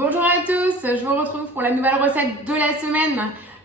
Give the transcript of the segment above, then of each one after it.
Bonjour à tous, je vous retrouve pour la nouvelle recette de la semaine.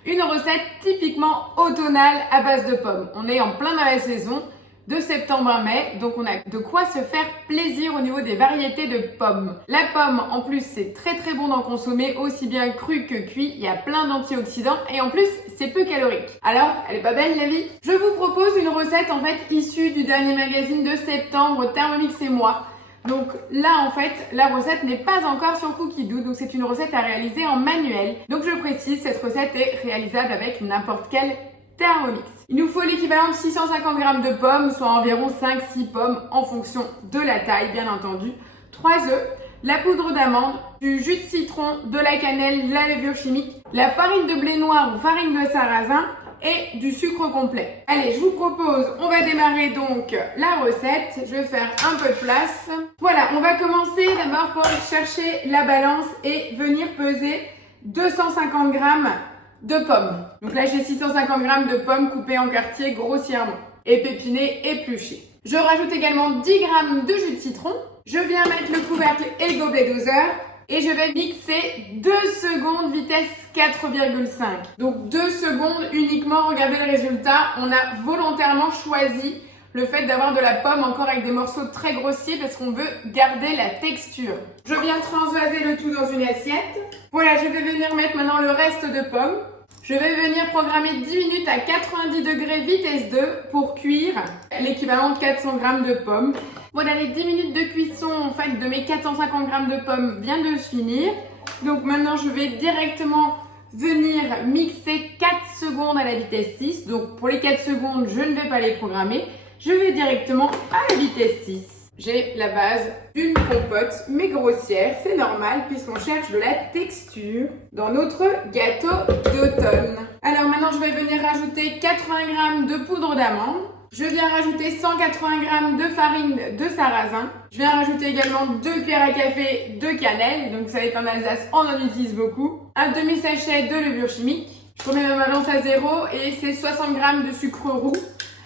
Une recette typiquement automnale à base de pommes. On est en plein dans la saison, de septembre à mai, donc on a de quoi se faire plaisir au niveau des variétés de pommes. La pomme, en plus, c'est très bon d'en consommer, aussi bien cru que cuit. Il y a plein d'antioxydants et en plus, c'est peu calorique. Alors, elle est pas belle la vie? Je vous propose une recette en fait issue du dernier magazine de septembre, Thermomix et moi. Donc là, en fait, la recette n'est pas encore sur Cookie Dough, donc c'est une recette à réaliser en manuel. Donc je précise, cette recette est réalisable avec n'importe quel Thermomix. Il nous faut l'équivalent de 650 g de pommes, soit environ 5-6 pommes en fonction de la taille, bien entendu. 3 œufs, la poudre d'amande, du jus de citron, de la cannelle, de la levure chimique, la farine de blé noir ou farine de sarrasin, et du sucre complet. Allez, je vous propose, on va démarrer donc la recette. Je vais faire un peu de place. Voilà, on va commencer d'abord par chercher la balance et venir peser 250 g de pommes. Donc là, j'ai 650 g de pommes coupées en quartiers grossièrement, épinées, épluchées. Je rajoute également 10 g de jus de citron. Je viens mettre le couvercle et le gobelet doseur. Et je vais mixer 2 secondes vitesse 4,5. Donc 2 secondes uniquement, regardez le résultat. On a volontairement choisi le fait d'avoir de la pomme encore avec des morceaux très grossiers parce qu'on veut garder la texture. Je viens transvaser le tout dans une assiette. Voilà, je vais venir mettre maintenant le reste de pommes. Je vais venir programmer 10 minutes à 90 degrés vitesse 2 pour cuire l'équivalent de 400 g de pommes. Voilà, les 10 minutes de cuisson en fait de mes 450 g de pommes viennent de finir. Donc maintenant, je vais directement venir mixer 4 secondes à la vitesse 6. Donc pour les 4 secondes, je ne vais pas les programmer. Je vais directement à la vitesse 6. J'ai la base d'une compote, mais grossière, c'est normal puisqu'on cherche de la texture dans notre gâteau d'automne. Alors maintenant, je vais venir rajouter 80 g de poudre d'amande. Je viens rajouter 180 g de farine de sarrasin. Je viens rajouter également 2 cuillères à café de cannelle. Donc, vous savez qu'en Alsace, on en utilise beaucoup. Un demi-sachet de levure chimique. Je remets ma balance à 0 et c'est 60 g de sucre roux.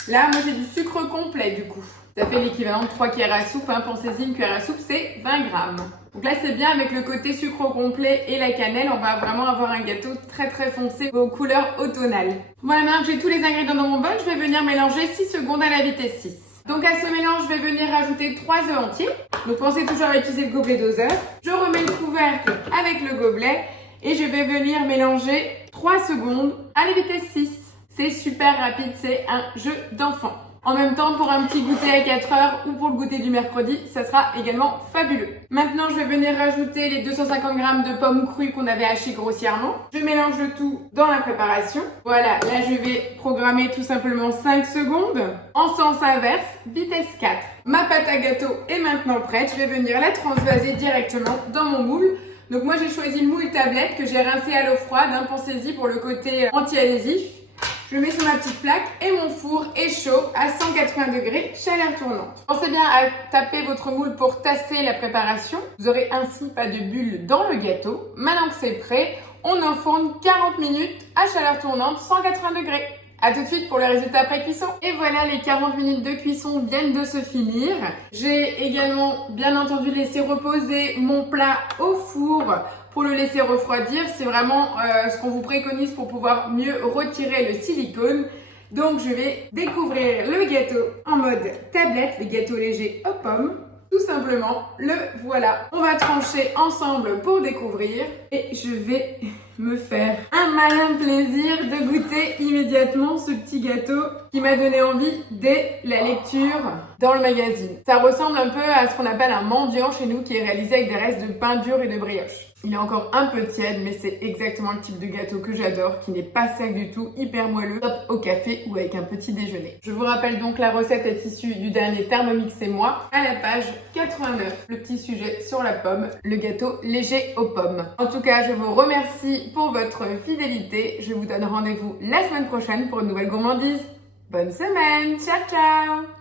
Là, moi, j'ai du sucre complet du coup. Ça fait l'équivalent de 3 cuillères à soupe. Pensez-y, une cuillère à soupe, c'est 20 g. Donc là, c'est bien avec le côté sucre complet et la cannelle. On va vraiment avoir un gâteau très foncé aux couleurs automnales. Voilà, maintenant que j'ai tous les ingrédients dans mon bol, je vais venir mélanger 6 secondes à la vitesse 6. Donc à ce mélange, je vais venir rajouter 3 œufs entiers. Donc pensez toujours à utiliser le gobelet doseur. Je remets le couvercle avec le gobelet et je vais venir mélanger 3 secondes à la vitesse 6. C'est super rapide, c'est un jeu d'enfant. En même temps, pour un petit goûter à 4 heures ou pour le goûter du mercredi, ça sera également fabuleux. Maintenant, je vais venir rajouter les 250 g de pommes crues qu'on avait hachées grossièrement. Je mélange le tout dans la préparation. Voilà, là, je vais programmer tout simplement 5 secondes. En sens inverse, vitesse 4. Ma pâte à gâteau est maintenant prête. Je vais venir la transvaser directement dans mon moule. Donc moi, j'ai choisi le moule tablette que j'ai rincé à l'eau froide. Pensez-y pour le côté anti-adhésif. Je le mets sur ma petite plaque et mon four est chaud à 180 degrés, chaleur tournante. Pensez bien à taper votre moule pour tasser la préparation. Vous aurez ainsi pas de bulles dans le gâteau. Maintenant que c'est prêt, on enfourne 40 minutes à chaleur tournante, 180 degrés. A tout de suite pour le résultat après cuisson. Et voilà, les 40 minutes de cuisson viennent de se finir. J'ai également bien entendu laissé reposer mon plat au four pour le laisser refroidir. C'est vraiment ce qu'on vous préconise pour pouvoir mieux retirer le silicone. Donc je vais découvrir le gâteau en mode tablette, les gâteaux légers aux pommes. Tout simplement, le voilà. On va trancher ensemble pour découvrir et je vais me faire un malin plaisir de goûter immédiatement ce petit gâteau qui m'a donné envie dès la lecture dans le magazine. Ça ressemble un peu à ce qu'on appelle un mendiant chez nous qui est réalisé avec des restes de pain dur et de brioche. Il est encore un peu tiède, mais c'est exactement le type de gâteau que j'adore, qui n'est pas sec du tout, hyper moelleux, top au café ou avec un petit déjeuner. Je vous rappelle donc la recette est issue du dernier Thermomix et moi, à la page 89, le petit sujet sur la pomme, le gâteau léger aux pommes. En tout cas, je vous remercie pour votre fidélité. Je vous donne rendez-vous la semaine prochaine pour une nouvelle gourmandise. Bonne semaine, ciao ciao!